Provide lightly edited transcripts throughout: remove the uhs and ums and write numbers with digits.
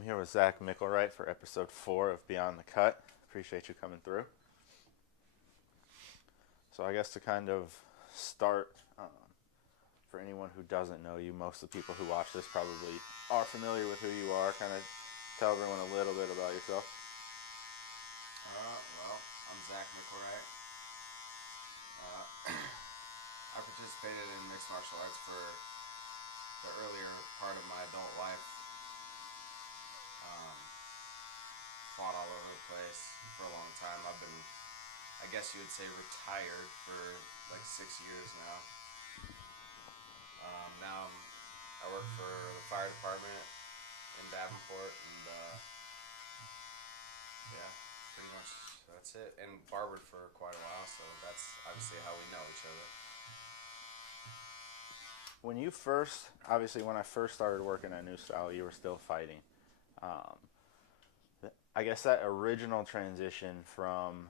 I'm here with Zack Micklewright for episode 4 of Beyond the Cut. Appreciate you coming through. So I guess to kind of start, for anyone who doesn't know you, most of the people who watch this probably are familiar with who you are. Kind of tell everyone a little bit about yourself. I'm Zack Micklewright. I participated in mixed martial arts for the earlier part of my adult life. Fought all over the place for a long time. I've been, I guess you would say, retired for like 6 years now. I work for the fire department in Davenport, and yeah, pretty much that's it. And barbered for quite a while, so that's obviously how we know each other. When I first started working at New Style, you were still fighting. I guess that original transition from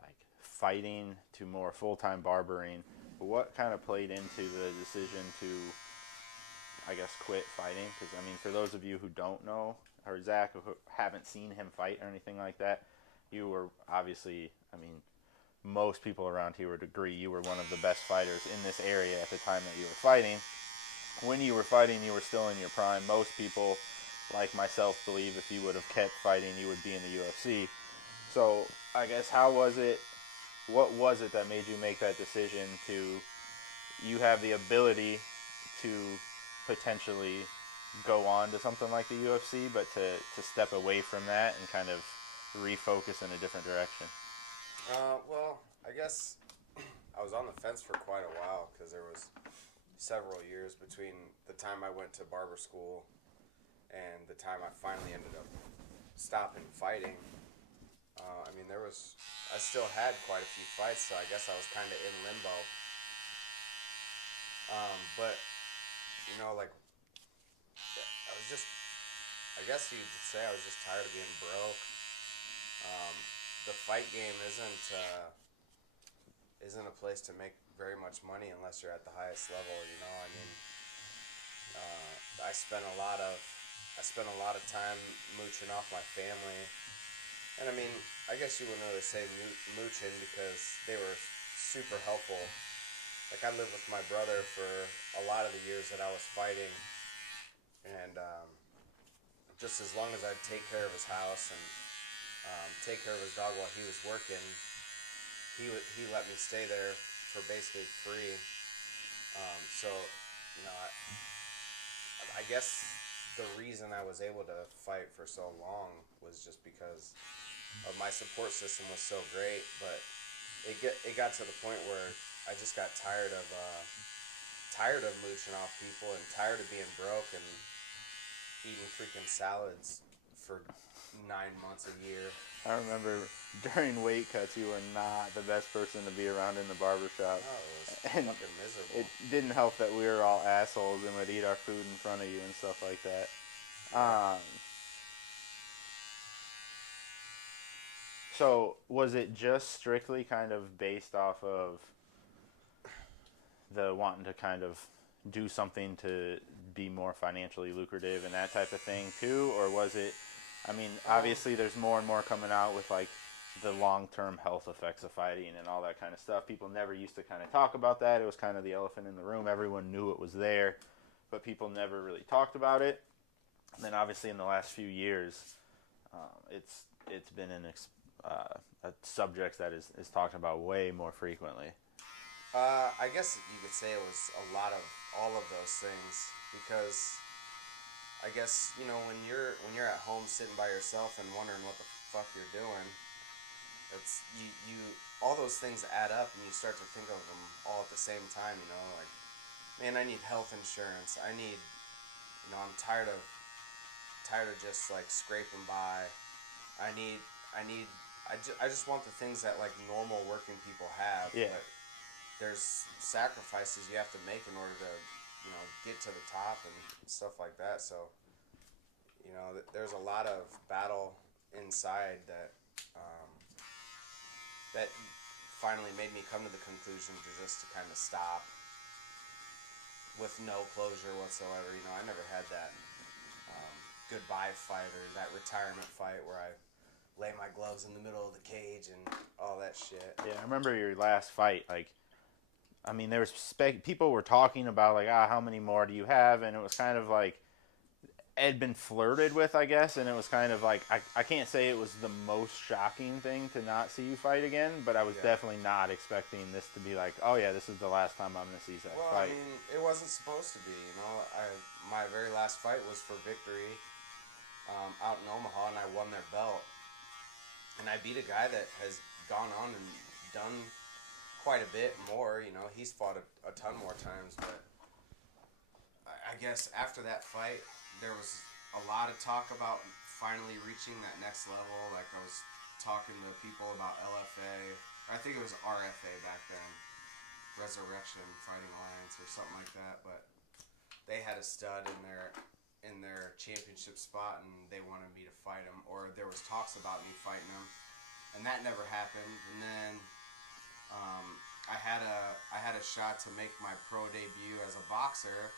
like fighting to more full-time barbering, what kind of played into the decision to, I guess, quit fighting? Because, I mean, for those of you who don't know, or Zach, who haven't seen him fight or anything like that, you were obviously, I mean, most people around here would agree you were one of the best fighters in this area at the time that you were fighting. When you were fighting, you were still in your prime. Most people, like myself, believe if you would have kept fighting, you would be in the UFC. So I guess what was it that made you make that decision you have the ability to potentially go on to something like the UFC, but to step away from that and kind of refocus in a different direction? I guess I was on the fence for quite a while because there was several years between the time I went to barber school and the time I finally ended up stopping fighting. I still had quite a few fights, so I guess I was kind of in limbo. But, I guess you could say I was just tired of being broke. The fight game isn't a place to make very much money unless you're at the highest level. I spent a lot of time mooching off my family, and I guess you wouldn't really say mooching because they were super helpful. Like, I lived with my brother for a lot of the years that I was fighting, and just as long as I'd take care of his house and take care of his dog while he was working, he let me stay there for basically free. So, I guess the reason I was able to fight for so long was just because of my support system was so great. But it got to the point where I just got tired of mooching off people and tired of being broke and eating freaking salads for 9 months a year. I remember during weight cuts, you were not the best person to be around in the barbershop. Oh, it was And fucking miserable. it didn't help that we were all assholes and would eat our food in front of you and stuff like that. So was it just strictly kind of based off of the wanting to kind of do something to be more financially lucrative and that type of thing too? Or was it, obviously there's more and more coming out with like the long-term health effects of fighting and all that kind of stuff. People never used to kind of talk about that. It was kind of the elephant in the room. Everyone knew it was there, but people never really talked about it. And then obviously in the last few years, it's been a subject that is talked about way more frequently. I guess you could say it was a lot of all of those things, because I guess when you're at home sitting by yourself and wondering what the fuck you're doing, it's you all those things add up and you start to think of them all at the same time. Like, man, I need health insurance. I need, I'm tired of just like scraping by. I just want the things that like normal working people have. Yeah. But there's sacrifices you have to make in order to, get to the top and stuff like that. So, there's a lot of battle inside that finally made me come to the conclusion to just to kind of stop with no closure whatsoever. I never had that. goodbye fight or that retirement fight where I lay my gloves in the middle of the cage and all that shit. Yeah, I remember your last fight. Like, I mean, there was people were talking about like, how many more do you have? And it was kind of like it had been flirted with, I guess, and it was kind of like I can't say it was the most shocking thing to not see you fight again, but I was definitely not expecting this to be like, oh yeah, this is the last time I'm gonna see Zack fight. I mean, it wasn't supposed to be. My very last fight was for victory out in Omaha, and I won their belt. And I beat a guy that has gone on and done quite a bit more. He's fought a ton more times, but I guess after that fight, there was a lot of talk about finally reaching that next level. Like, I was talking to people about LFA, I think it was RFA back then, Resurrection Fighting Alliance or something like that, but they had a stud in their championship spot, and they wanted me to fight him, or there was talks about me fighting him, and that never happened. And then I had a shot to make my pro debut as a boxer,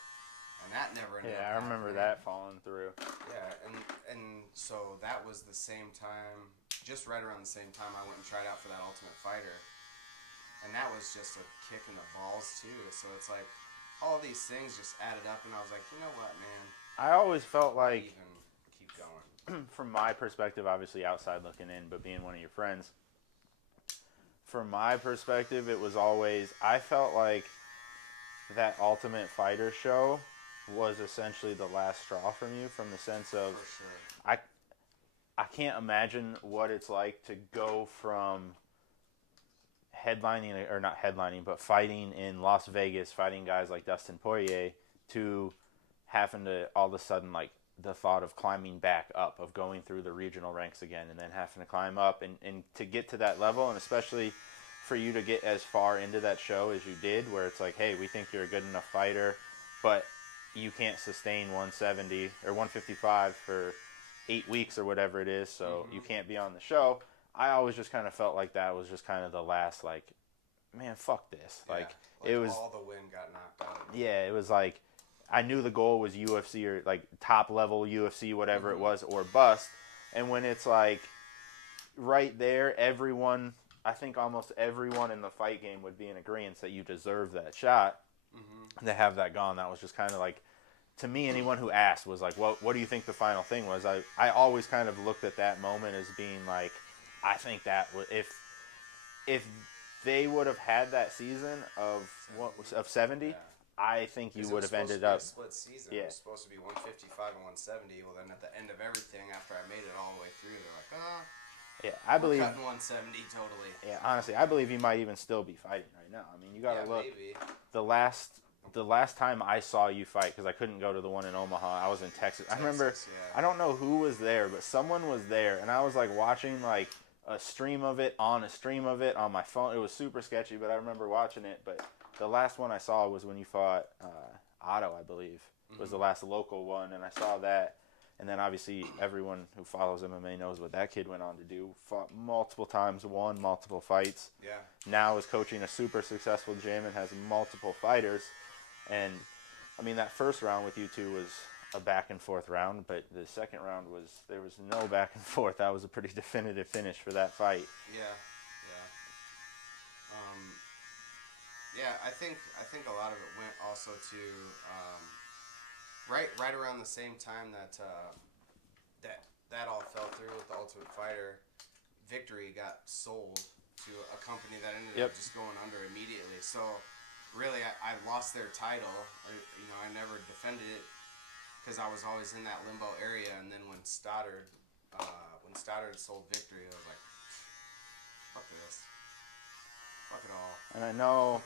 and that never ended up I remember that falling through. Yeah, and so that was the same time, just right around the same time I went and tried out for that Ultimate Fighter, and that was just a kick in the balls too. So it's like all these things just added up, and I was like, you know what, man? I always felt like, even keep going. from my perspective, obviously outside looking in, but being one of your friends, from my perspective, it was always, I felt like that Ultimate Fighter show was essentially the last straw from you, from the sense of, For sure. I can't imagine what it's like to go from headlining, or not headlining, but fighting in Las Vegas, fighting guys like Dustin Poirier, to having to all of a sudden, like, the thought of climbing back up, of going through the regional ranks again, and then having to climb up, and to get to that level, and especially for you to get as far into that show as you did, where it's like, hey, we think you're a good enough fighter, but you can't sustain 170 or 155 for 8 weeks or whatever it is, so you can't be on the show. I always just kind of felt like that was just kind of the last, like, man, fuck this. Yeah, like it was all the wind got knocked out of me. Yeah, it was like, I knew the goal was UFC, or like top level UFC, whatever it was, or bust. And when it's like right there, everyone, I think almost everyone in the fight game would be in agreement that you deserve that shot. To have that gone, that was just kind of like, to me, anyone who asked was like, what do you think the final thing was? I always kind of looked at that moment as being like, I think that if they would have had that season of 70, I think you would have ended up. A split season. Yeah. It was supposed to be 155 and 170. Well, then at the end of everything, after I made it all the way through, they're like, yeah, I believe cutting 170 totally. Yeah, honestly, I believe he might even still be fighting right now. I mean, you gotta look. Maybe. The last time I saw you fight, because I couldn't go to the one in Omaha, I was in Texas. I remember, I don't know who was there, but someone was there, and I was like watching like a stream of it on my phone. It was super sketchy, but I remember watching it. But the last one I saw was when you fought Otto, I believe, was the last local one, and I saw that. And then obviously everyone who follows MMA knows what that kid went on to do. Fought multiple times, won multiple fights. Yeah. Now is coaching a super successful gym and has multiple fighters. And I mean, that first round with you two was a back and forth round, but the second round there was no back and forth. That was a pretty definitive finish for that fight. Yeah. I think a lot of it went also to right around the same time that all fell through with the Ultimate Fighter. Victory got sold to a company that ended up just going under immediately. So really, I lost their title. I never defended it because I was always in that limbo area. And then when Stoddard sold Victory, I was like, fuck this, fuck it all. And I know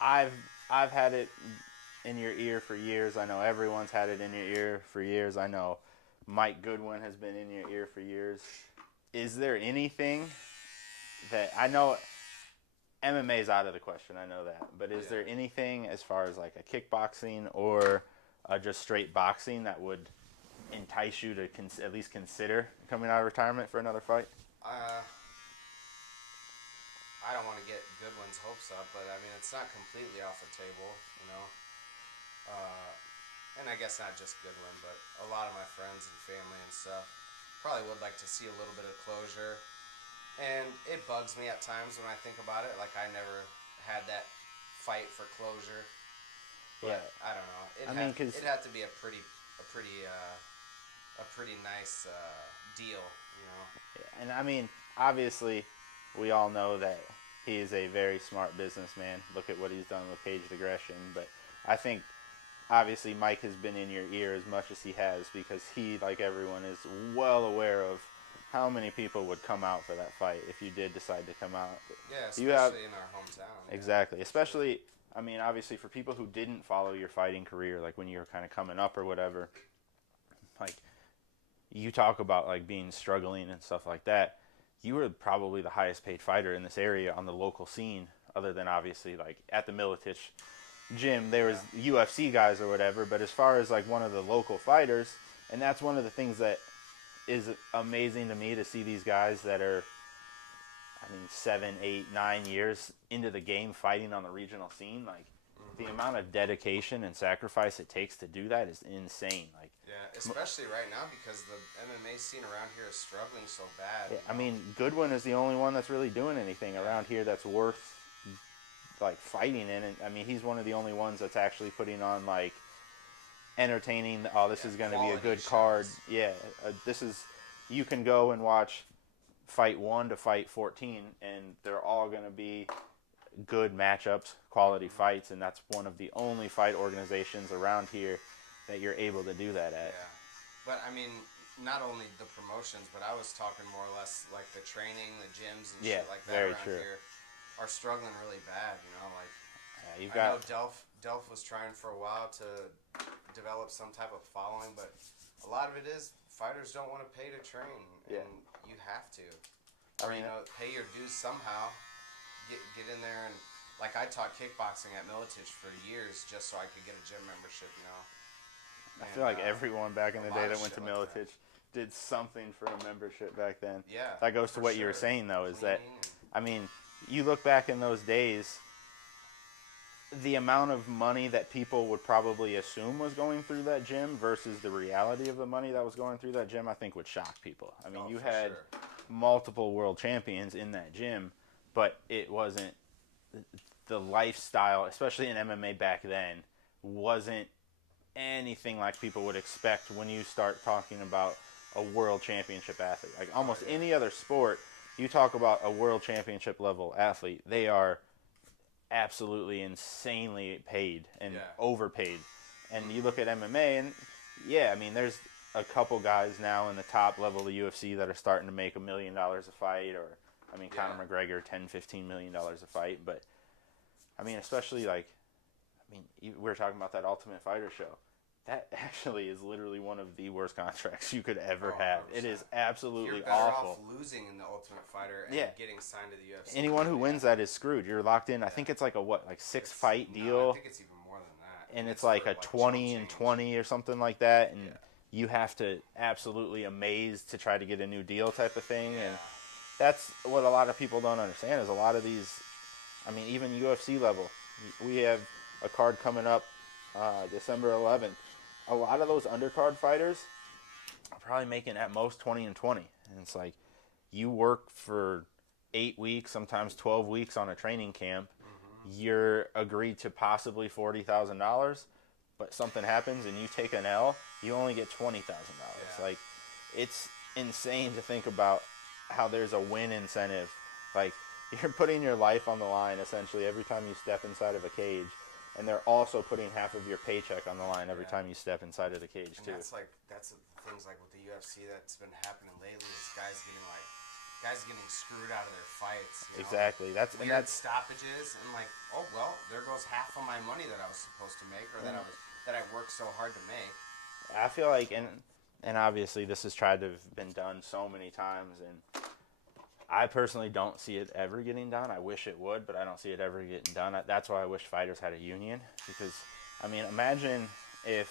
I've had it in your ear for years. I know everyone's had it in your ear for years. I know Mike Goodwin has been in your ear for years. Is there anything that, I know MMA is out of the question, I know that, but is there anything as far as like a kickboxing or just straight boxing that would entice you to at least consider coming out of retirement for another fight? I don't want to get Goodwin's hopes up, but I mean, it's not completely off the table, And I I guess not just Goodwin, but a lot of my friends and family and stuff probably would like to see a little bit of closure. And it bugs me at times when I think about it. Like, I never had that fight for closure. But Yeah. I don't know. It had to be a pretty nice deal, you know. And I mean, obviously, we all know that he is a very smart businessman. Look at what he's done with Caged Aggression. But I think, obviously, Mike has been in your ear as much as he has because he, like everyone, is well aware of how many people would come out for that fight if you did decide to come out. Yeah, especially in our hometown. Exactly. Especially, I mean, obviously, for people who didn't follow your fighting career, like when you were kind of coming up or whatever, like, you talk about like being struggling and stuff like that. You were probably the highest paid fighter in this area on the local scene, other than obviously like at the Militich gym there was UFC guys or whatever. But as far as like one of the local fighters, and that's one of the things that is amazing to me to see these guys that are, I mean, 7, 8, 9 years into the game fighting on the regional scene. Like, the amount of dedication and sacrifice it takes to do that is insane. Like, yeah, especially right now because the MMA scene around here is struggling so bad. Yeah, I mean, Goodwin is the only one that's really doing anything around here that's worth like fighting in. And I mean, he's one of the only ones that's actually putting on like entertaining. Oh, this is going to be a good card. Yeah, this is. You can go and watch fight 1 to fight 14, and they're all going to be good matchups, quality fights, and that's one of the only fight organizations around here that you're able to do that at. Yeah, but I mean, not only the promotions, but I was talking more or less like the training, the gyms, and shit like that very around true. here are struggling really bad. You know, like You've I got know Delph was trying for a while to develop some type of following, but a lot of it is fighters don't want to pay to train, and you have to. Or, you know, pay your dues somehow. Get in there and, like, I taught kickboxing at Militich for years just so I could get a gym membership, you know. I feel like everyone back in the day that went to Militich did something for a membership back then. Yeah. That goes to what you were saying, though, is that, I mean, you look back in those days, the amount of money that people would probably assume was going through that gym versus the reality of the money that was going through that gym, I think would shock people. I mean, you had multiple world champions in that gym, but it wasn't the lifestyle, especially in MMA back then, wasn't anything like people would expect when you start talking about a world championship athlete. Like almost any other sport, you talk about a world championship level athlete, they are absolutely insanely paid and overpaid. And you look at MMA, and I mean, there's a couple guys now in the top level of the UFC that are starting to make $1 million a fight, or I mean, Conor McGregor, $10-15 million a fight. But I mean, especially like, I mean, we were talking about that Ultimate Fighter show. That actually is literally one of the worst contracts you could ever have. 100%. It is absolutely You're better awful. Off losing in the Ultimate Fighter and getting signed to the UFC. Anyone who wins that is screwed. You're locked in. I think it's like a 6-fight deal. No, I think it's even more than that. And it's like a 20 and 20 or something like that. And you have to absolutely amaze to try to get a new deal type of thing. Yeah. And that's what a lot of people don't understand is a lot of these, I mean, even UFC level. We have a card coming up December 11th. A lot of those undercard fighters are probably making at most 20 and 20. And it's like, you work for 8 weeks, sometimes 12 weeks on a training camp. You're agreed to possibly $40,000, but something happens and you take an L, you only get $20,000. Like, it's insane to think about how there's a win incentive. Like, you're putting your life on the line essentially every time you step inside of a cage. And they're also putting half of your paycheck on the line every time you step inside of the cage, too. And that's the things like with the UFC that's been happening lately is guys getting screwed out of their fights. You know? Exactly. That's stoppages and like, oh well, there goes half of my money that I was supposed to make or that I worked so hard to make. I feel like, and obviously this has tried to have been done so many times, and I personally don't see it ever getting done. I wish it would, but I don't see it ever getting done. That's why I wish fighters had a union. Because, I mean, imagine if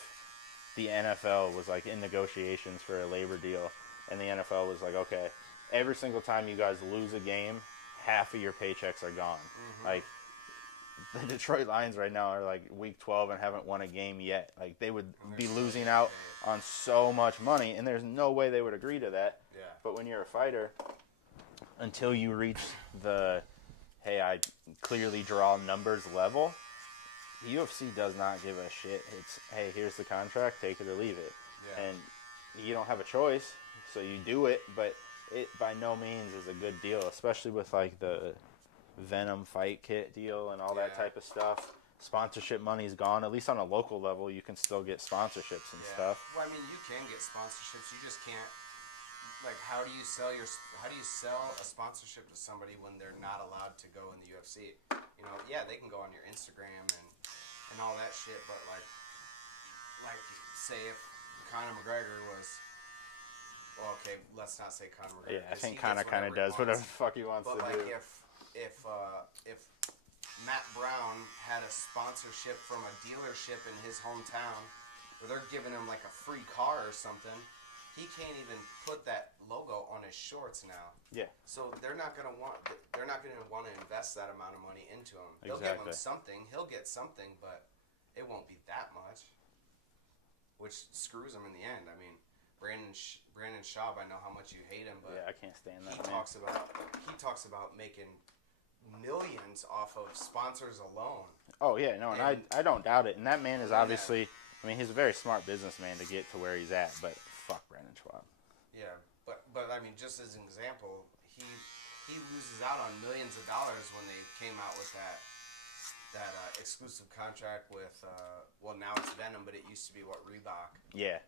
the NFL was, like, in negotiations for a labor deal, and the NFL was like, okay, every single time you guys lose a game, half of your paychecks are gone. Like, the Detroit Lions right now are like week 12 and haven't won a game yet. Like they would be losing out on so much money, and there's no way they would agree to that. Yeah. But when you're a fighter, until you reach the, hey, I clearly draw numbers level, the UFC does not give a shit. It's, hey, here's the contract, take it or leave it. Yeah. And you don't have a choice, so you do it, but it by no means is a good deal, especially with like the Venom fight kit deal and all that type of stuff. Sponsorship money's gone. At least on a local level, you can still get sponsorships and stuff. Well, I mean, you can get sponsorships. You just can't. Like, how do you sell a sponsorship to somebody when they're not allowed to go in the UFC? You know, yeah, they can go on your Instagram and all that shit, but like say if Conor McGregor was. Well, okay, let's not say Conor McGregor. Yeah, I think Conor kind of does whatever the fuck he wants to do. But like if Matt Brown had a sponsorship from a dealership in his hometown, where they're giving him like a free car or something, he can't even put that logo on his shorts now. Yeah. So they're not gonna want to invest that amount of money into him. They'll give him something. He'll get something, but it won't be that much, which screws him in the end. I mean. Brandon Schaub, I know how much you hate him, but yeah, I can't stand that. He talks about making millions off of sponsors alone. Oh yeah, no, and I don't doubt it. And that man is obviously, I mean, he's a very smart businessman to get to where he's at. But fuck Brandon Schwab. Yeah, but I mean, just as an example, he loses out on millions of dollars when they came out with that exclusive contract with well, now it's Venom, but it used to be Reebok. Yeah.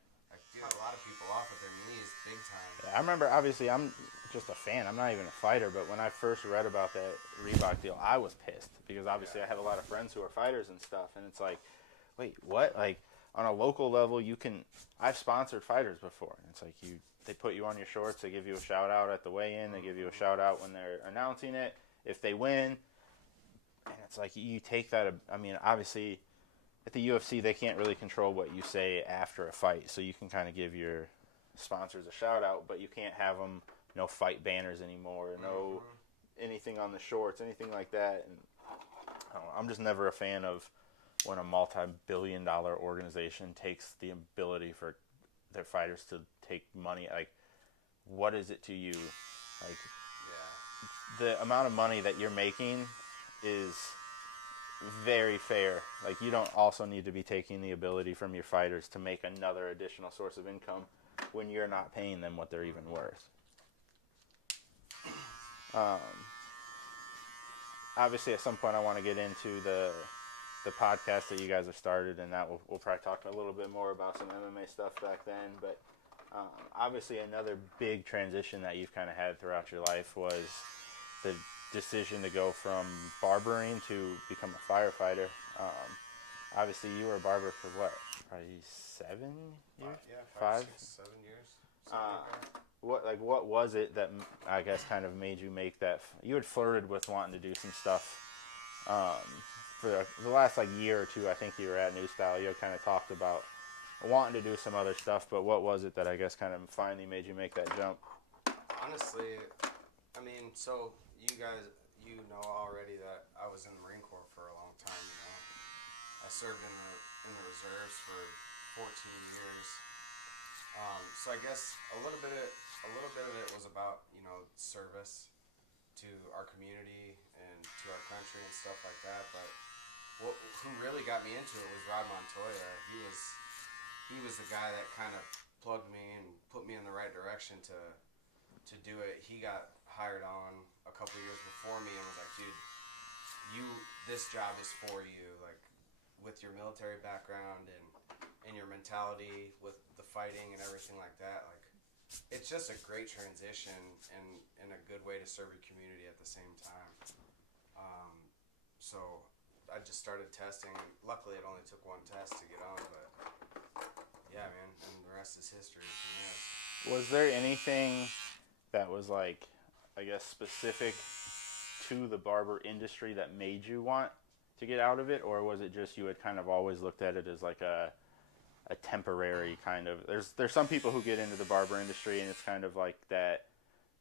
Dude, a lot of people off at their knees big time. Yeah, I remember, obviously, I'm just a fan. I'm not even a fighter, but when I first read about that Reebok deal, I was pissed because obviously I have a lot of friends who are fighters and stuff, and it's like, wait, what? Like, on a local level, I've sponsored fighters before. It's like they put you on your shorts, they give you a shout out at the weigh-in, they give you a shout out when they're announcing it, if they win, and it's like you take that, I mean, obviously, at the UFC, they can't really control what you say after a fight, so you can kind of give your sponsors a shout-out, but you can't have them, no fight banners anymore, no anything on the shorts, anything like that. And I don't know, I'm just never a fan of when a multi-billion-dollar organization takes the ability for their fighters to take money. Like, what is it to you? Like, the amount of money that you're making is very fair. Like, you don't also need to be taking the ability from your fighters to make another additional source of income when you're not paying them what they're even worth. Obviously, at some point, I want to get into the podcast that you guys have started, and that we'll probably talk a little bit more about some MMA stuff back then. But obviously, another big transition that you've kind of had throughout your life was the decision to go from barbering to become a firefighter. Obviously, you were a barber for what, probably 7 years? Yeah, 5? 6, 7 years. What was it that I guess kind of made you make that? You had flirted with wanting to do some stuff for the last year or two. I think you were at New Style. You had kind of talked about wanting to do some other stuff, but what was it that I guess kind of finally made you make that jump? Honestly, I mean, so you guys, you know already that I was in the Marine Corps for a long time. You know, I served in the reserves for 14 years. So I guess a little bit of it was about, you know, service to our community and to our country and stuff like that. But who really got me into it was Rod Montoya. He was the guy that kind of plugged me and put me in the right direction to do it. He got hired on a couple years before me and was like, dude, this job is for you, like, with your military background and your mentality with the fighting and everything like that. Like, it's just a great transition and a good way to serve your community at the same time. So I just started testing. Luckily, it only took one test to get on, but yeah, man, and the rest is history from there. Was there anything that was I guess specific to the barber industry that made you want to get out of it, or was it just you had kind of always looked at it as like a temporary kind of? There's some people who get into the barber industry and it's kind of like that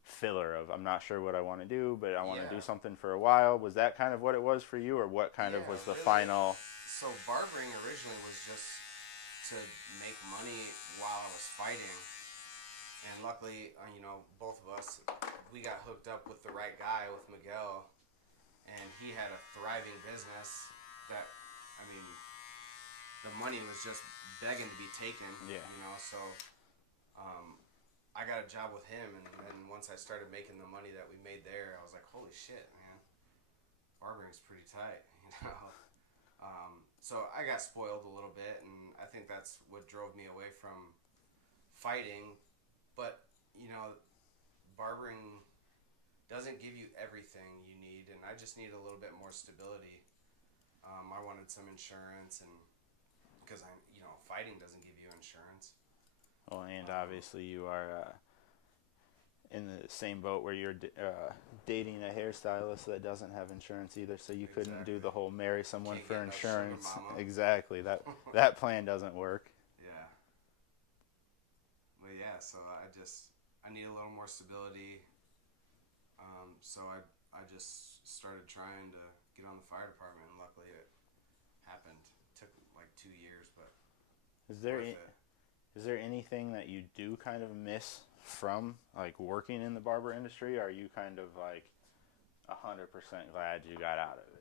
filler of I'm not sure what I want to do, but I want to Yeah. do something for a while. Was that kind of what it was for you, or what kind of Yeah, was the really. final? So barbering originally was just to make money while I was fighting, and luckily, both of us, we got hooked up with the right guy, with Miguel, and he had a thriving business that, I mean, the money was just begging to be taken. Yeah. So um, I got a job with him, and then once I started making the money that we made there, I was like, holy shit, man, barbering's prety tight. So I got spoiled a little bit, and I think that's what drove me away from fighting. But barbering doesn't give you everything you need, and I just need a little bit more stability. I wanted some insurance, and because fighting doesn't give you insurance. Well, and obviously you are in the same boat where you're dating a hairstylist that doesn't have insurance either, so you couldn't do Exactly. the whole marry someone Can't for get that sugar insurance. mama. Exactly. That plan doesn't work. Yeah. Well, yeah. So I need a little more stability. So I just started trying to get on the fire department, and luckily it happened. It took like 2 years, but Is there worth i- it. is there anything that you do kind of miss from like working in the barber industry? Or are you kind of like 100% glad you got out of it?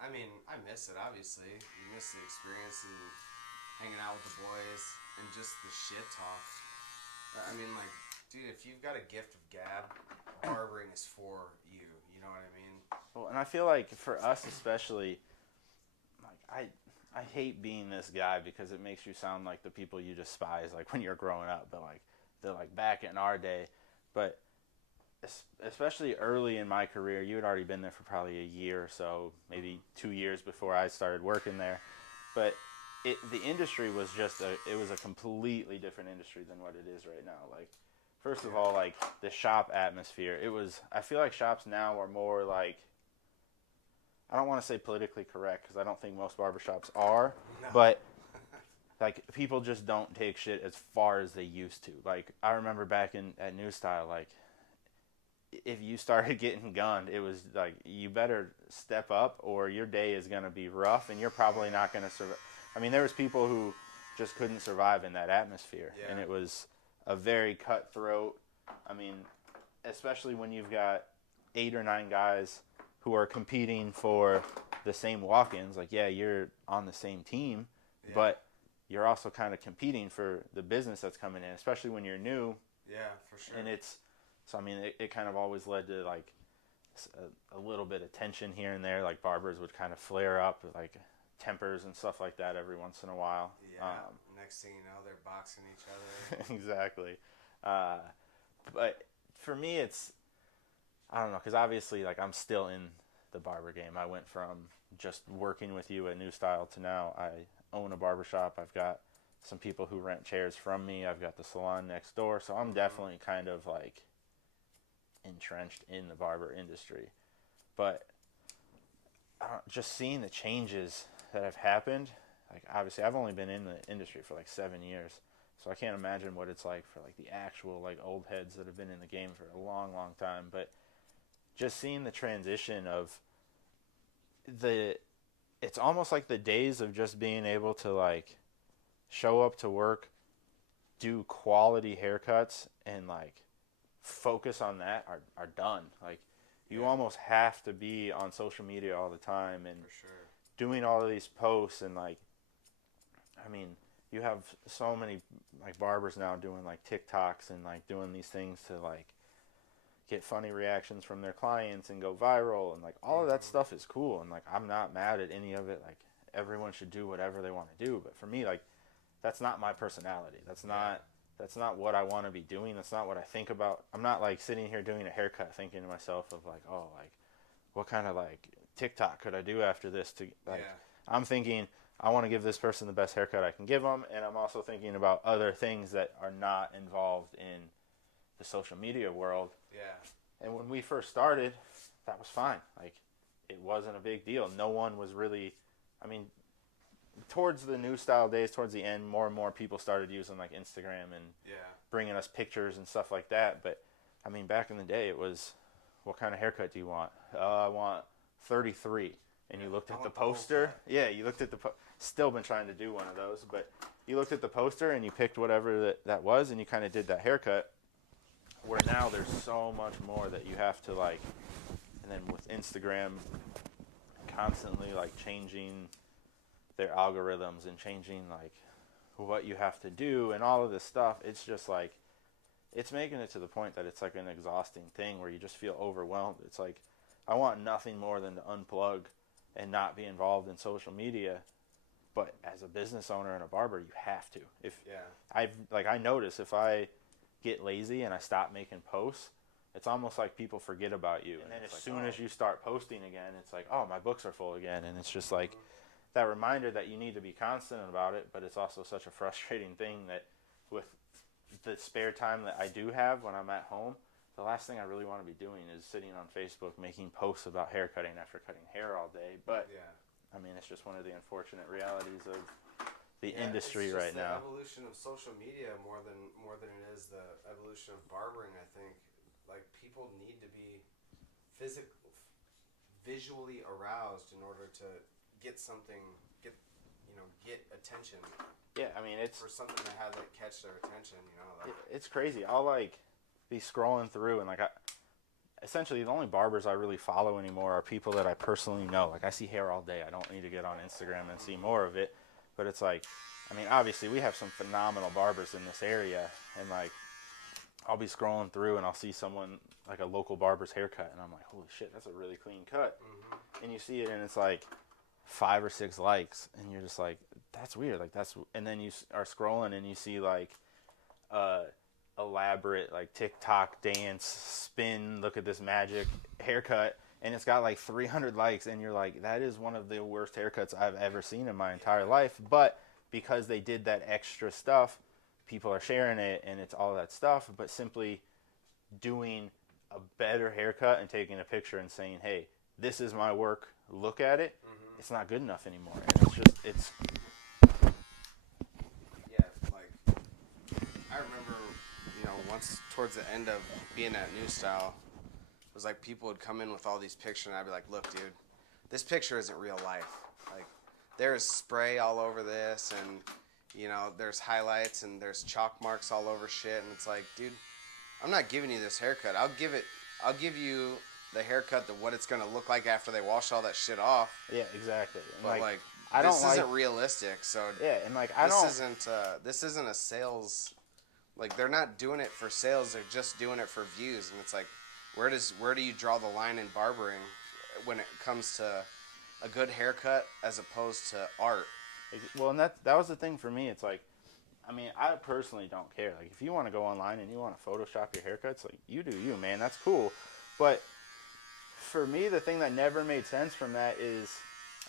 I mean, I miss it. Obviously, you miss the experience and hanging out with the boys and just the shit talk. I mean, like, dude, if you've got a gift of gab, barbering is for you. You know what I mean? Well, and I feel like for us especially, like I hate being this guy because it makes you sound like the people you despise, like when you're growing up. But like they're like back in our day, but especially early in my career, you had already been there for probably a year or so, maybe 2 years before I started working there. But the industry was just it was a completely different industry than what it is right now. Like, first of all, like the shop atmosphere, I feel like shops now are more like, I don't want to say politically correct because I don't think most barbershops are, No. but like people just don't take shit as far as they used to. Like I remember back at New Style, like if you started getting gunned, it was like you better step up or your day is gonna be rough and you're probably not gonna survive. I mean, there was people who just couldn't survive in that atmosphere, Yeah. and it was a very cutthroat. I mean, especially when you've got 8 or 9 guys who are competing for the same walk-ins. Like, yeah, you're on the same team, Yeah. but you're also kind of competing for the business that's coming in, especially when you're new. Yeah, for sure. And I mean, it kind of always led to like a little bit of tension here and there. Like barbers would kind of flare up, like tempers and stuff like that every once in a while. Yeah. Next thing you know, they're boxing each other. Exactly. But for me, I don't know, because obviously, like, I'm still in the barber game. I went from just working with you at New Style to now I own a barbershop. I've got some people who rent chairs from me. I've got the salon next door. So I'm definitely kind of like entrenched in the barber industry. But just seeing the changes that have happened, like, obviously, I've only been in the industry for like 7 years. So I can't imagine what it's like for like the actual like old heads that have been in the game for a long, long time. But just seeing the transition of it's almost like the days of just being able to like show up to work, do quality haircuts, and like focus on that are done. Like, you almost have to be on social media all the time and For sure. doing all of these posts. And like, I mean, you have so many like barbers now doing like TikToks and like doing these things to like get funny reactions from their clients and go viral, and like all of that stuff is cool, and like I'm not mad at any of it. Like, everyone should do whatever they want to do, but for me, like, that's not my personality. That's not what I want to be doing. That's not what I think about. I'm not like sitting here doing a haircut thinking to myself of like, oh, like what kind of like TikTok could I do after this to like. Yeah. I'm thinking I want to give this person the best haircut I can give them, and I'm also thinking about other things that are not involved in the social media world. Yeah. And when we first started, that was fine. Like, it wasn't a big deal. No one was really, I mean, towards the New Style days, towards the end, more and more people started using like Instagram and Yeah. bringing us pictures and stuff like that. But I mean, back in the day, it was, what kind of haircut do you want? I want 33. And you looked at the poster. Yeah, you looked at the still been trying to do one of those, but you looked at the poster and you picked whatever that was, and you kind of did that haircut. Where now there's so much more that you have to like, and then with Instagram constantly like changing their algorithms and changing like what you have to do and all of this stuff, it's just like, it's making it to the point that it's like an exhausting thing where you just feel overwhelmed. It's like, I want nothing more than to unplug and not be involved in social media. But as a business owner and a barber, you have to. I notice if I get lazy and I stop making posts, it's almost like people forget about you. And then as soon as you start posting again, it's like, oh, my books are full again. And it's just like that reminder that you need to be constant about it. But it's also such a frustrating thing that with the spare time that I do have when I'm at home, the last thing I really want to be doing is sitting on Facebook making posts about haircutting after cutting hair all day. But I mean, it's just one of the unfortunate realities of the industry right now. It's the evolution of social media more than it is the evolution of barbering. I think like people need to be visually aroused in order to get attention. Yeah, I mean, it's for something to have like catch their attention. It's crazy. I'll like be scrolling through and like essentially the only barbers I really follow anymore are people that I personally know. Like I see hair all day. I don't need to get on Instagram and see more of it. But it's like, I mean, obviously we have some phenomenal barbers in this area, and like I'll be scrolling through and I'll see someone like a local barber's haircut, and I'm like, holy shit, that's a really clean cut. And you see it and it's like 5 or 6 likes, and you're just like, that's weird. Like and then you are scrolling and you see like elaborate like TikTok dance spin, look at this magic haircut, and it's got like 300 likes, and you're like, that is one of the worst haircuts I've ever seen in my entire life. But because they did that extra stuff, people are sharing it, and it's all that stuff. But simply doing a better haircut and taking a picture and saying, hey, this is my work, look at it, it's not good enough anymore. And it's I remember, once towards the end of being at New Style, it was like people would come in with all these pictures, and I'd be like, look, dude, this picture isn't real life. Like, there's spray all over this, and, there's highlights, and there's chalk marks all over shit, and it's like, dude, I'm not giving you this haircut. I'll give you the haircut to what it's going to look like after they wash all that shit off. Yeah, exactly. And but this isn't realistic, so yeah, and this isn't a sales. Like, they're not doing it for sales, they're just doing it for views. And it's like, where do you draw the line in barbering when it comes to a good haircut as opposed to art? Well, and that was the thing for me. It's like, I mean, I personally don't care. Like, if you want to go online and you want to Photoshop your haircuts, like, you do you, man. That's cool. But for me, the thing that never made sense from that is,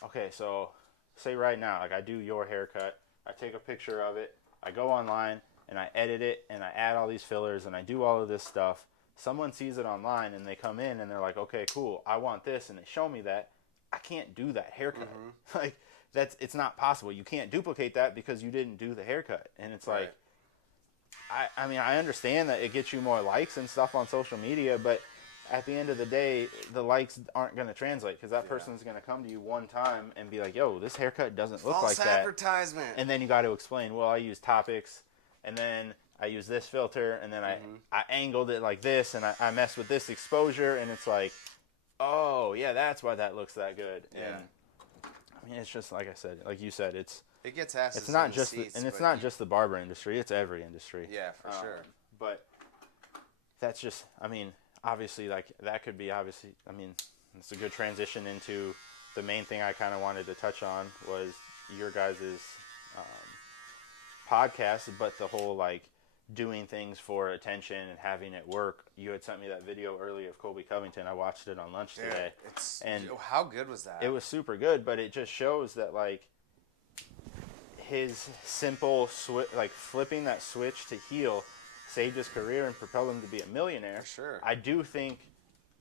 okay, so say right now, like, I do your haircut, I take a picture of it, I go online, and I edit it, and I add all these fillers, and I do all of this stuff. Someone sees it online, and they come in, and they're like, okay, cool, I want this, and they show me that. I can't do that haircut. Like, it's not possible. You can't duplicate that because you didn't do the haircut. And it's like, I mean, I understand that it gets you more likes and stuff on social media, but at the end of the day, the likes aren't going to translate, because that person's going to come to you one time and be like, yo, this haircut doesn't look like that. False advertisement. And then you got to explain, well, I use Topics, and then I use this filter, and then I angled it like this, and I messed with this exposure, and it's like, oh, yeah, that's why that looks that good. Yeah. And I mean, it's just, like I said, like you said, it gets asses it's not in just the seats, it's not just the barber industry, it's every industry. Yeah, for sure. But that's just, I mean, obviously, like, that could be obviously, I mean, it's a good transition into the main thing I kind of wanted to touch on was your guys' podcast, but the whole, like, doing things for attention and having it work. You had sent me that video earlier of Colby Covington. I watched it on lunch today. And how good was that? It was super good, but it just shows that, like, his simple like flipping that switch to heel saved his career and propelled him to be a millionaire. For sure. I do think,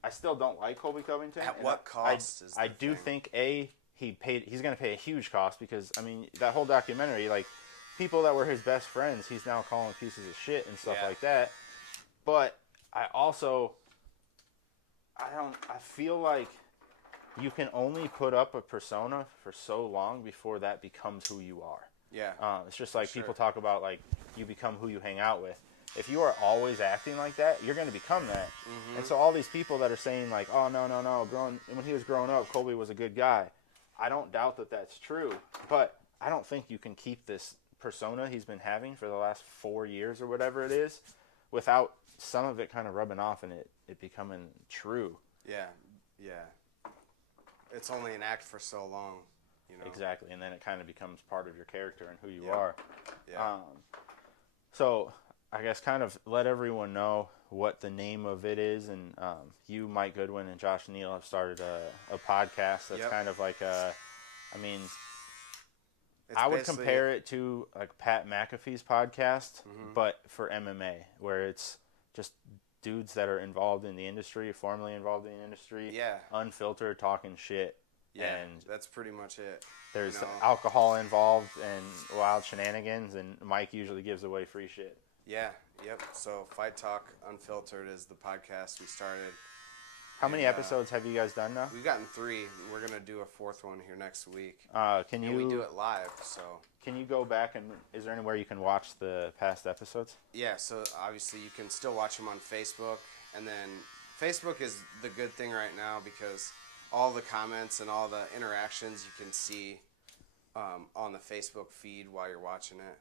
I still don't like Colby Covington. At what cost is the I do think he's going to pay a huge cost, because I mean, that whole documentary, like, people that were his best friends, he's now calling pieces of shit and stuff like that. But I feel like you can only put up a persona for so long before that becomes who you are. Yeah. It's just like people talk about, like, you become who you hang out with. If you are always acting like that, you're going to become that. And so all these people that are saying, like, oh, no, when he was growing up, Colby was a good guy. I don't doubt that that's true, but I don't think you can keep this persona he's been having for the last 4 years or whatever it is without some of it kind of rubbing off and it becoming true. Yeah. It's only an act for so long, Exactly, and then it kind of becomes part of your character and who you are. Yeah. So I guess kind of let everyone know what the name of it is, and you, Mike Goodwin, and Josh Neal have started a podcast that's kind of like I would compare it to like Pat McAfee's podcast, but for MMA, where it's just dudes that are involved in the industry, formerly involved in the industry, unfiltered, talking shit. Yeah, and that's pretty much it. There's alcohol involved and wild shenanigans, and Mike usually gives away free shit. Yeah, yep. So Fight Talk Unfiltered is the podcast we started. How many episodes have you guys done now? We've gotten 3. We're going to do a 4th one here next week. And we do it live, so... Can you go back and... Is there anywhere you can watch the past episodes? Yeah, so obviously you can still watch them on Facebook. And then Facebook is the good thing right now because all the comments and all the interactions you can see on the Facebook feed while you're watching it.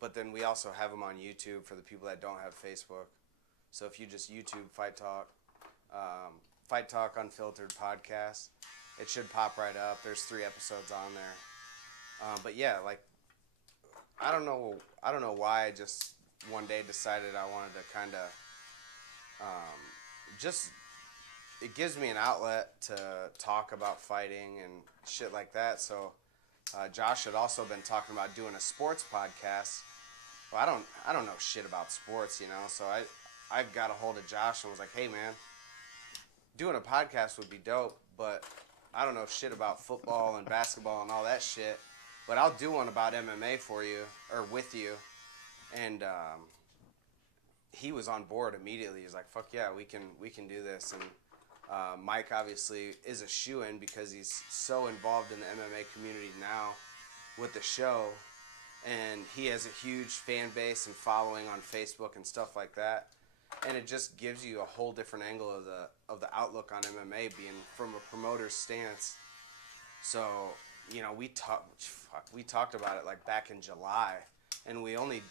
But then we also have them on YouTube for the people that don't have Facebook. So if you just YouTube Fight Talk Unfiltered podcast, it should pop right up. There's 3 episodes on there. But yeah, like I don't know why I just one day decided I wanted to kind of just it gives me an outlet to talk about fighting and shit like that. So Josh had also been talking about doing a sports podcast. Well, I don't know shit about sports, so I got a hold of Josh and was like, hey man, doing a podcast would be dope, but I don't know shit about football and basketball and all that shit. But I'll do one about MMA for you, or with you. And he was on board immediately. He's like, fuck yeah, we can do this. And Mike obviously is a shoo-in because he's so involved in the MMA community now with the show. And he has a huge fan base and following on Facebook and stuff like that. And it just gives you a whole different angle of the outlook on MMA, being from a promoter's stance. So, we talked about it like back in July, and we only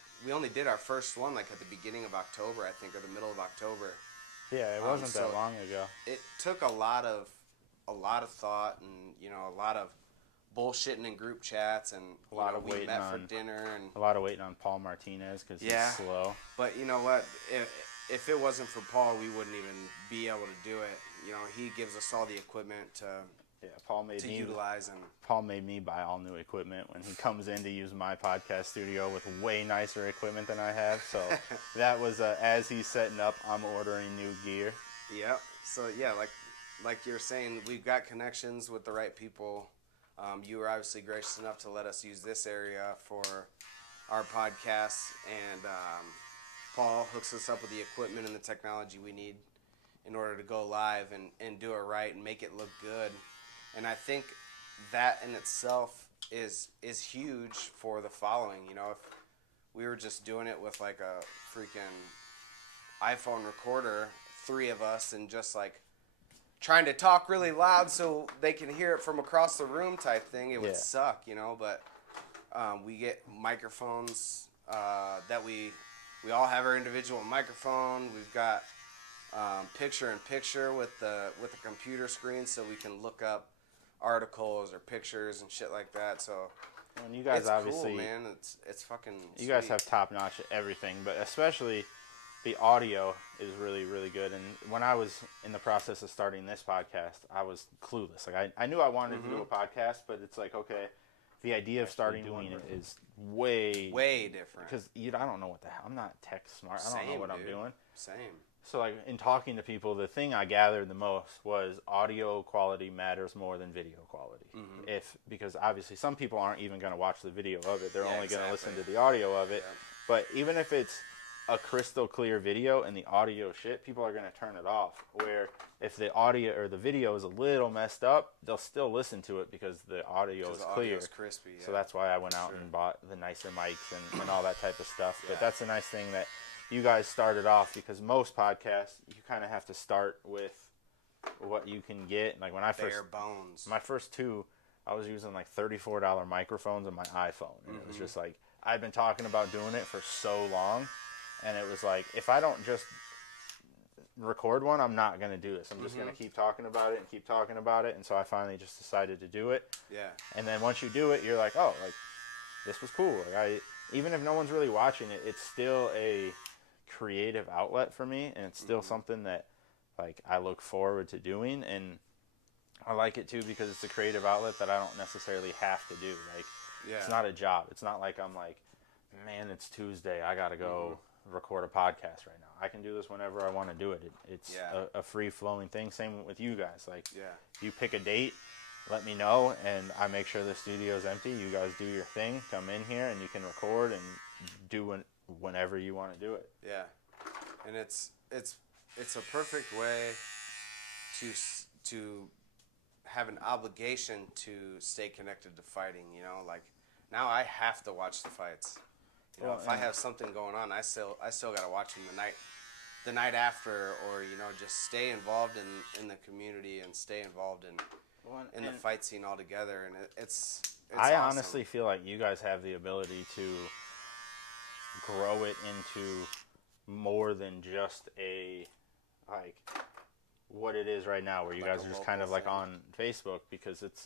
did our first one like at the beginning of October, I think, or the middle of October. Yeah, it wasn't that long ago. It took a lot of thought and a lot of bullshitting in group chats and a lot of we waiting met on, for dinner and a lot of waiting on Paul Martinez because he's slow. But you know what? If it wasn't for Paul, we wouldn't even be able to do it. He gives us all the equipment to utilize. And Paul made me buy all new equipment when he comes in to use my podcast studio with way nicer equipment than I have. So that was as he's setting up, I'm ordering new gear. Yep. So yeah, like you're saying, we've got connections with the right people. You were obviously gracious enough to let us use this area for our podcast, and Paul hooks us up with the equipment and the technology we need in order to go live and do it right and make it look good. And I think that in itself is huge for the following. If we were just doing it with like a freaking iPhone recorder, 3 of us, and just like trying to talk really loud so they can hear it from across the room type thing, it would suck, But we get microphones that we all have our individual microphone. We've got picture-in-picture with the computer screen, so we can look up articles or pictures and shit like that. So and you guys it's obviously cool, man. It's fucking you guys have top-notch everything, but especially the audio is really, really good. And when I was in the process of starting this podcast, I was clueless. Like I knew I wanted to do a podcast, but it's like, okay, the idea of starting doing it is way different. Because I don't know what the hell. I'm not tech smart. I don't know what I'm doing. Same. So like in talking to people, the thing I gathered the most was audio quality matters more than video quality. Because obviously some people aren't even going to watch the video of it. They're only going to listen to the audio of it. Yeah. But even if it's a crystal clear video and the audio shit, people are going to turn it off. Where if the audio or the video is a little messed up, they'll still listen to it because the audio is clear. Is crispy, yeah. So that's why I went out and bought the nicer mics and all that type of stuff. Yeah. But that's a nice thing that you guys started off, because most podcasts, you kind of have to start with what you can get. Like when I first, bare bones. my first two, I was using like $34 microphones on my iPhone. And it was just like, I've been talking about doing it for so long. And it was like, if I don't just record one, I'm not going to do this. I'm just going to keep talking about it and keep talking about it. And so I finally just decided to do it. Yeah. And then once you do it, you're like, oh, like, this was cool. Like even if no one's really watching it, it's still a creative outlet for me. And it's still something that, like, I look forward to doing. And I like it, too, because it's a creative outlet that I don't necessarily have to do. Like, it's not a job. It's not like I'm like, man, it's Tuesday. I got to go record a podcast right now. I can do this whenever I want to do it. It's a free-flowing thing. Same with you guys. Like, you pick a date, let me know, and I make sure the studio's empty. You guys do your thing. Come in here, and you can record and do whenever you want to do it. Yeah. And it's a perfect way to have an obligation to stay connected to fighting, you know? Like, now I have to watch the fights. You know, if I have something going on, I still got to watch them the night after, or, you know, just stay involved in the community and stay involved in the fight scene altogether. And it's I awesome. honestly feel like you guys have the ability to grow it into more than just a, like, what it is right now, where you Like guys a are just kind of local like thing. on Facebook, because it's,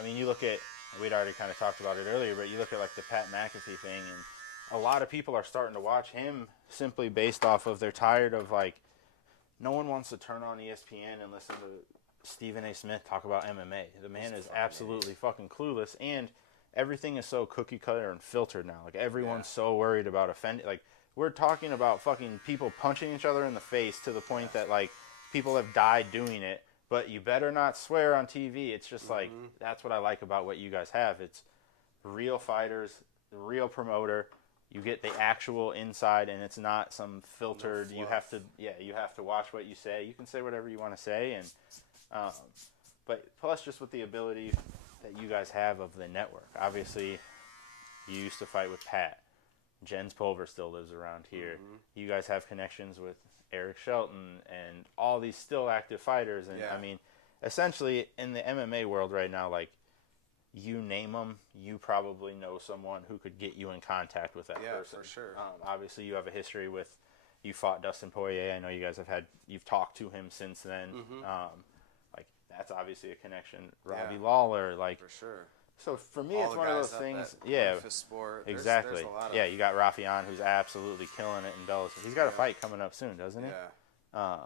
I mean, you look at, we'd already kind of talked about it earlier, but you look at like the Pat McAfee thing, and a lot of people are starting to watch him simply based off of, they're tired of, like, no one wants to turn on ESPN and listen to Stephen A. Smith talk about MMA. The man is absolutely fucking clueless, and everything is so cookie cutter and filtered now. Like, everyone's so worried about offending. Like, we're talking about fucking people punching each other in the face to the point that, like, people have died doing it, but you better not swear on TV. It's just like, that's what I like about what you guys have. It's real fighters, the real promoter. You get the actual inside, and it's not some filtered. You have to watch what you say. You can say whatever you want to say, and but plus just with the ability that you guys have of the network. Obviously, you used to fight with Pat. Jens Pulver still lives around here. You guys have connections with Eric Shelton and all these still active fighters. And I mean, essentially in the MMA world right now, like, you name them, you probably know someone who could get you in contact with that person. Yeah, for sure. Obviously, you have a history with, you fought Dustin Poirier. I know you guys you've talked to him since then. Like, that's obviously a connection. Robbie Lawler, like, for sure. So for me, it's one of those things. Yeah, Sport. exactly. There's a lot of, you got Rafian, who's absolutely killing it in Bellator. He's got a fight coming up soon, doesn't he? Yeah.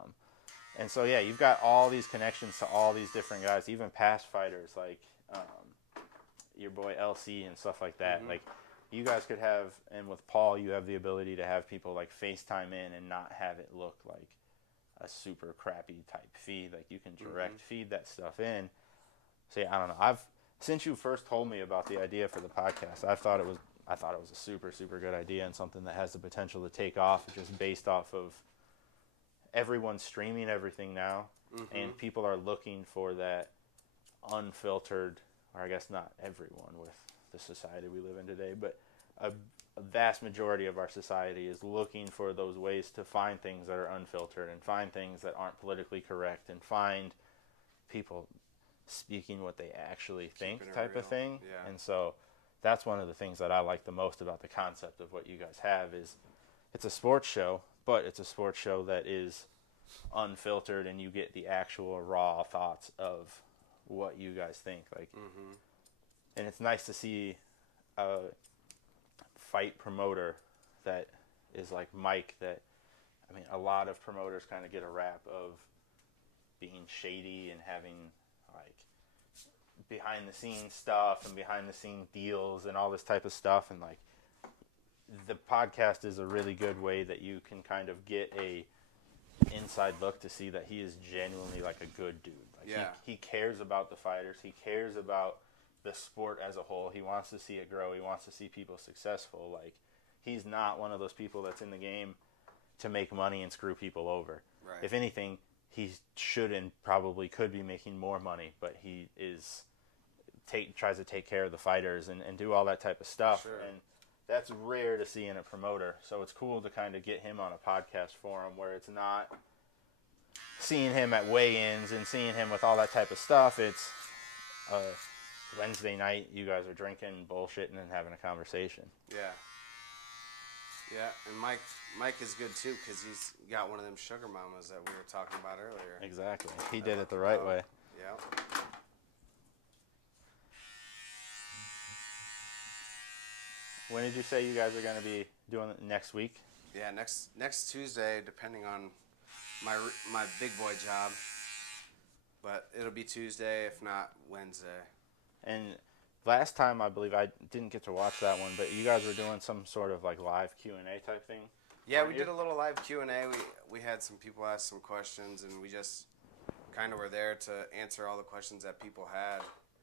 And so you've got all these connections to all these different guys, even past fighters like your boy LC and stuff like that. Like, you guys could have, and with Paul, you have the ability to have people like FaceTime in and not have it look like a super crappy type feed. Like, you can direct feed that stuff in. So I don't know. Since you first told me about the idea for the podcast, I thought it was a super, super good idea, and something that has the potential to take off, just based off of everyone streaming everything now, and people are looking for that unfiltered, or I guess not everyone with the society we live in today, but a vast majority of our society is looking for those ways to find things that are unfiltered and find things that aren't politically correct and find people speaking what they actually think type of thing. Yeah. And so that's one of the things that I like the most about the concept of what you guys have is it's a sports show, but it's a sports show that is unfiltered, and you get the actual raw thoughts of what you guys think. Like, and it's nice to see a fight promoter that is like Mike, that, I mean, a lot of promoters kind of get a rap of being shady and having, like, behind the scenes stuff and behind the scene deals and all this type of stuff, and like, the podcast is a really good way that you can kind of get a inside look to see that he is genuinely like a good dude. Like, he cares about the fighters, he cares about the sport as a whole, he wants to see it grow, he wants to see people successful. Like, he's not one of those people that's in the game to make money and screw people over. Right. If anything, he should and probably could be making more money, but he tries to take care of the fighters and do all that type of stuff. Sure. And that's rare to see in a promoter. So it's cool to kind of get him on a podcast forum where it's not seeing him at weigh-ins and seeing him with all that type of stuff. It's Wednesday night, you guys are drinking, bullshitting, and having a conversation. Yeah. Yeah, and Mike is good too because he's got one of them sugar mamas that we were talking about earlier. Exactly. He did it the right way. Yeah. When did you say you guys are going to be doing it next week? Yeah, next Tuesday, depending on my big boy job. But it'll be Tuesday, if not Wednesday. And last time, I believe I didn't get to watch that one, but you guys were doing some sort of like live Q&A type thing. Yeah, we did a little live Q&A. We had some people ask some questions, and we just kind of were there to answer all the questions that people had.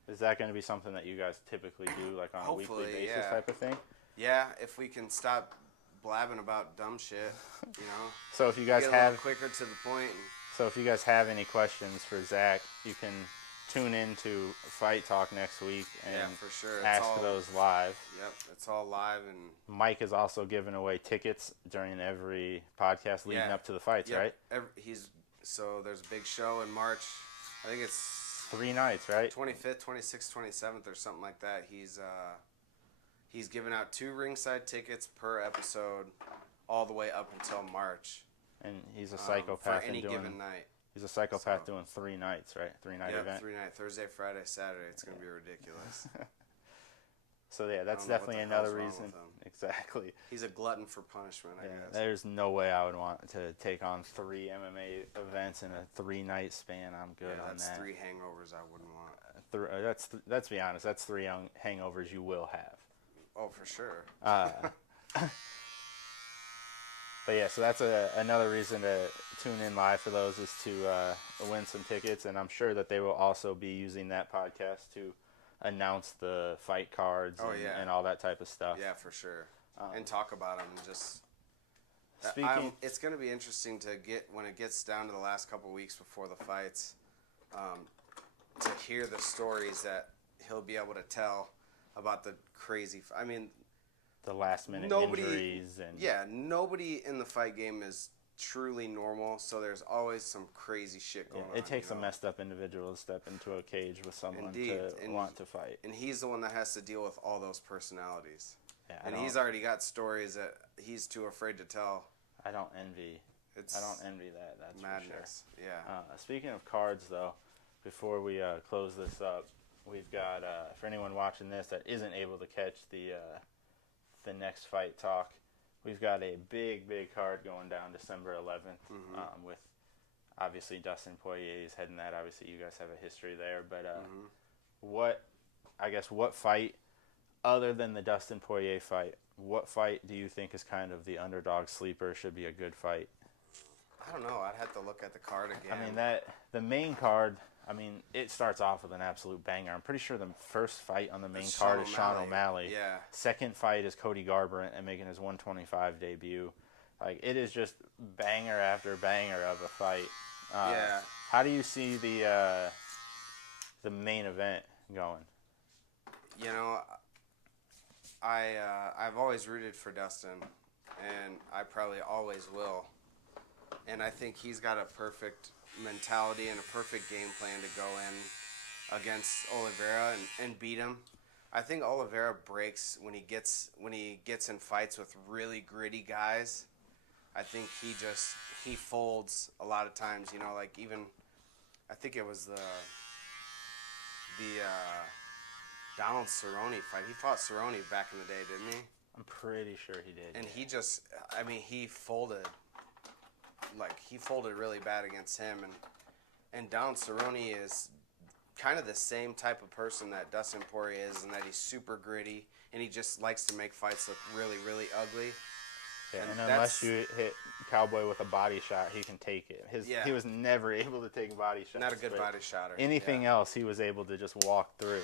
Is that going to be something that you guys typically do, like on Hopefully, a weekly basis yeah. type of thing? Yeah, if we can stop blabbing about dumb shit, you know. So if you guys get a little quicker to the point. So if you guys have any questions for Zach, you can tune in to Fight Talk next week and for sure. ask those live. Yep, it's all live. And Mike is also giving away tickets during every podcast leading up to the fights, right? So there's a big show in March. I think it's 3 nights, right? 25th, 26th, 27th, or something like that. He's giving out 2 ringside tickets per episode, all the way up until March. And he's a psychopath. For any given night. He's a psychopath doing 3 nights, right? 3-night event. 3 night, Thursday, Friday, Saturday. It's gonna be ridiculous. So yeah, that's definitely another reason. Exactly. He's a glutton for punishment, I guess. There's no way I would want to take on 3 MMA events in a 3-night span. I'm good on that. That's 3 hangovers I wouldn't want. Let's be honest. That's 3 hangovers you will have. Oh, for sure. But yeah, so that's another reason to tune in live for those is to win some tickets, and I'm sure that they will also be using that podcast to announce the fight cards and all that type of stuff. Yeah, for sure. And talk about them and just. It's going to be interesting to get when it gets down to the last couple weeks before the fights, to hear the stories that he'll be able to tell about the crazy. The last minute injuries and nobody in the fight game is truly normal, so there's always some crazy shit going on. It takes a messed up individual to step into a cage with someone to want to fight. And he's the one that has to deal with all those personalities. Yeah, and he's already got stories that he's too afraid to tell. I don't envy that. That's madness. For sure. Yeah. Speaking of cards, though, before we close this up, we've got for anyone watching this that isn't able to catch the next Fight Talk, we've got a big card going down December 11th with obviously Dustin Poirier's heading that. Obviously, you guys have a history there, but what fight, other than the Dustin Poirier fight, what fight do you think is kind of the underdog sleeper, should be a good fight? I don't know. I'd have to look at the card again. The main card, it starts off with an absolute banger. I'm pretty sure the first fight on the main card is Sean O'Malley. Yeah. Second fight is Cody Garbrandt and making his 125 debut. It is just banger after banger of a fight. How do you see the main event going? You know, I've always rooted for Dustin, and I probably always will. And I think he's got a perfect mentality and a perfect game plan to go in against Oliveira and beat him. I think Oliveira breaks when he gets in fights with really gritty guys. I think he folds a lot of times. You know, like even I think it was the Donald Cerrone fight. He fought Cerrone back in the day, didn't he? I'm pretty sure he did. And he folded. He folded really bad against him, and Donald Cerrone is kind of the same type of person that Dustin Poirier is, in that he's super gritty and he just likes to make fights look really, really ugly. Yeah, and unless you hit Cowboy with a body shot, he can take it. He was never able to take body shots. Not a good body shotter. Anything else, he was able to just walk through.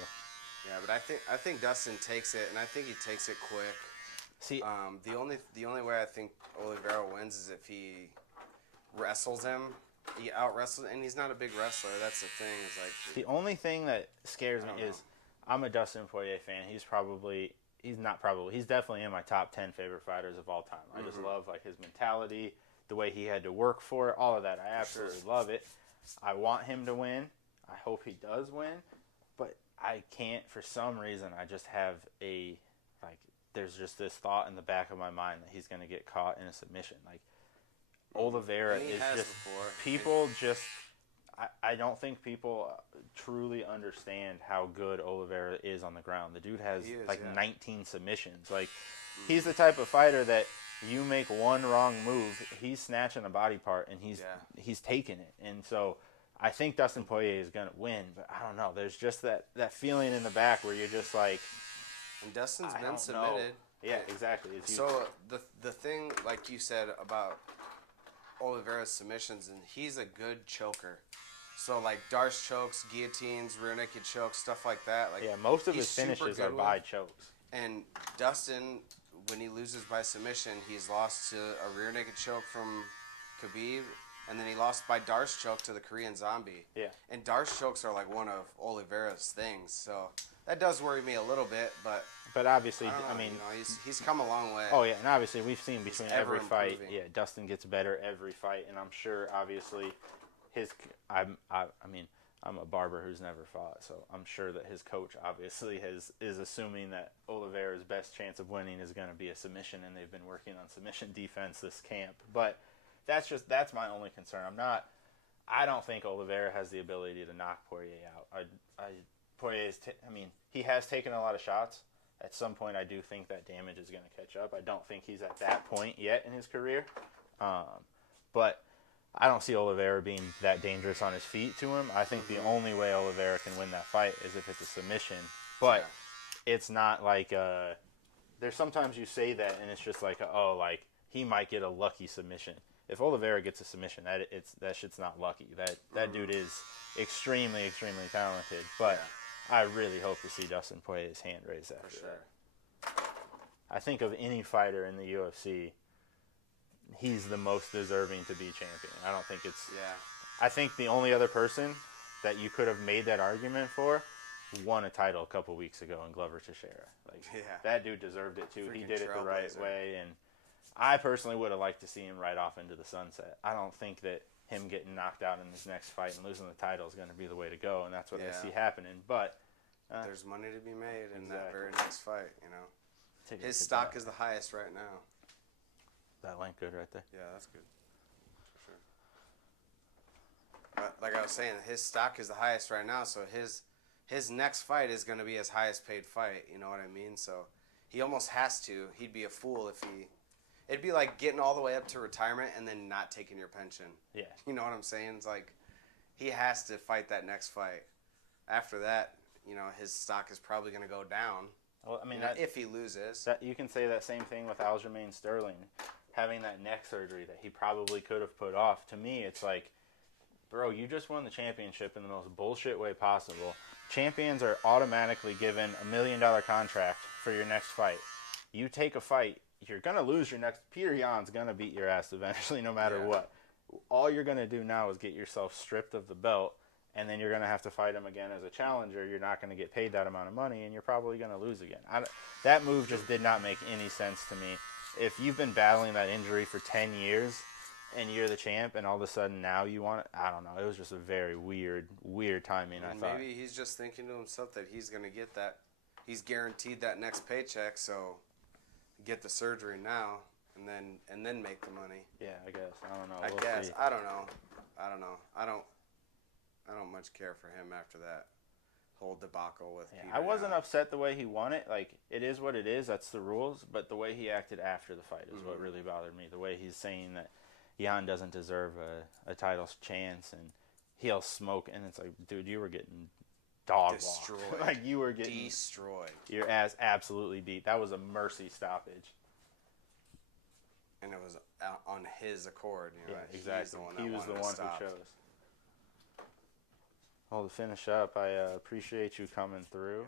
Yeah, but I think Dustin takes it, and I think he takes it quick. See, The only way I think Oliveira wins is if he wrestles him. He out wrestles, and he's not a big wrestler. That's the thing. Is like the only thing that scares I me don't is I'm a Dustin Poirier fan. He's definitely in my top 10 favorite fighters of all time. I just love like his mentality, the way he had to work for it, all of that. I absolutely love it. I want him to win. I hope he does win, but I can't for some reason. I just have there's just this thought in the back of my mind that he's going to get caught in a submission. Like Oliveira And he is has just before. people just. I don't think people truly understand how good Oliveira is on the ground. The dude has 19 submissions. Like he's the type of fighter that you make one wrong move, he's snatching a body part and he's taking it. And so I think Dustin Poirier is going to win, but I don't know. There's just that feeling in the back where you're just like, And Dustin's I been don't submitted. know. Yeah, exactly. So the thing, like you said about Oliveira's submissions, and he's a good choker. So like Darce chokes, guillotines, rear naked chokes, stuff like that. Like most of he's his finishes super are good by with- chokes. And Dustin, when he loses by submission, he's lost to a rear naked choke from Khabib, and then he lost by Darce choke to the Korean Zombie. Yeah. And Darce chokes are like one of Oliveira's things, so that does worry me a little bit, but obviously, I don't know, I mean, he's come a long way. oh yeah, and obviously we've seen between ever every fight, improving. Dustin gets better every fight, and I'm sure obviously I'm a barber who's never fought, so I'm sure that his coach obviously is assuming that Oliveira's best chance of winning is going to be a submission, and they've been working on submission defense this camp. But that's my only concern. I don't think Oliveira has the ability to knock Poirier out. He has taken a lot of shots. At some point, I do think that damage is going to catch up. I don't think he's at that point yet in his career, but I don't see Oliveira being that dangerous on his feet to him. I think the only way Oliveira can win that fight is if it's a submission. But it's not like there's sometimes you say that and it's just like he might get a lucky submission. If Oliveira gets a submission, that shit's not lucky. That dude is extremely, extremely talented. But I really hope to see Dustin Poirier's hand raised after that. I think of any fighter in the UFC, he's the most deserving to be champion. I don't think it's... Yeah. I think the only other person that you could have made that argument for won a title a couple weeks ago in Glover Teixeira. That dude deserved it too. He did it the right way, and I personally would have liked to see him right off into the sunset. I don't think that him getting knocked out in his next fight and losing the title is going to be the way to go, and that's what I see happening. But there's money to be made in that very next fight, His stock is the highest right now. That link good right there? Yeah, that's good. For sure. But like I was saying, his stock is the highest right now, so his next fight is going to be his highest paid fight, you know what I mean? So he almost has to. He'd be a fool if he... It'd be like getting all the way up to retirement and then not taking your pension. Yeah. You know what I'm saying? It's like he has to fight that next fight. After that, his stock is probably going to go down. Well, I mean, if he loses. You can say that same thing with Aljamain Sterling. Having that neck surgery that he probably could have put off. To me, it's like, bro, you just won the championship in the most bullshit way possible. Champions are automatically given $1 million contract for your next fight. You take a fight, you're going to lose your next... Peter Yan's going to beat your ass eventually no matter what. All you're going to do now is get yourself stripped of the belt, and then you're going to have to fight him again as a challenger. You're not going to get paid that amount of money, and you're probably going to lose again. That move just did not make any sense to me. If you've been battling that injury for 10 years and you're the champ and all of a sudden now you want it, I don't know. It was just a very weird timing, I thought. Maybe he's just thinking to himself that he's going to get that. He's guaranteed that next paycheck, so get the surgery now and then make the money. Yeah, I guess. I don't know. I guess. See. I don't know. I don't much care for him after that whole debacle with Peter. I wasn't upset the way he won it. Like, it is what it is. That's the rules. But the way he acted after the fight is what really bothered me. The way he's saying that Jan doesn't deserve a title chance and he'll smoke. And it's like, dude, you were getting destroyed. Like, you were getting destroyed. Your ass absolutely beat. That was a mercy stoppage. And it was on his accord. Exactly. He was the one who chose. Well, to finish up, I appreciate you coming through.